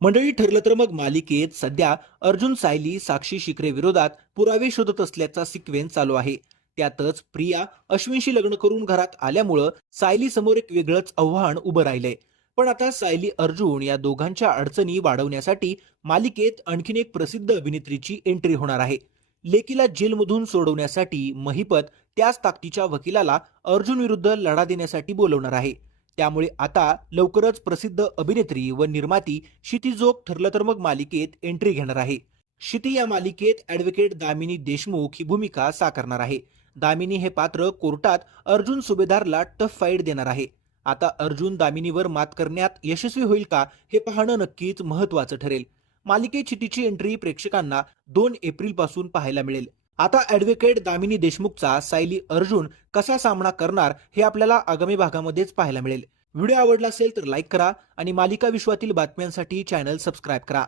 मंडळी, ठरलं तर मग मालिकेत सध्या अर्जुन सायली साक्षी शिकरे विरोधात पुरावे शोधत असल्याचा सिक्वेन्स चालू आहे. त्यातच प्रिया अश्विनशी लग्न करून घरात आल्यामुळं सायली समोर एक वेगळंच आव्हान उभं राहिलंय. पण आता सायली अर्जुन या दोघांच्या अडचणी वाढवण्यासाठी मालिकेत आणखीन एक प्रसिद्ध अभिनेत्रीची एंट्री होणार आहे. लेकीला जेलमधून सोडवण्यासाठी महिपत त्याच ताकदीच्या वकिलाला अर्जुन विरुद्ध लढा देण्यासाठी बोलवणार आहे. त्यामुळे आता लवकरच प्रसिद्ध अभिनेत्री व निर्माती क्षिती जोग ठरलं तर मग मालिकेत एंट्री घेणार आहे. क्षिती या मालिकेत ॲडव्होकेट दामिनी देशमुख ही भूमिका साकारणार आहे. दामिनी हे पात्र कोर्टात अर्जुन सुभेदारला टफ फाईट देणार आहे. आता अर्जुन दामिनीवर मात करण्यात यशस्वी होईल का, हे पाहणं नक्कीच महत्वाचं ठरेल. मालिकेत क्षितीची एंट्री प्रेक्षकांना 2 एप्रिल पासून पाहायला मिळेल. आता ॲडव्होकेट दामिनी देशमुखचा सायली अर्जुन कसा सामना करणार हे आपल्याला आगामी भागामध्येच पाहायला मिळेल. व्हिडिओ आवडला असेल तर लाईक करा आणि मालिका विश्वातील बातम्यांसाठी चॅनल सबस्क्राईब करा.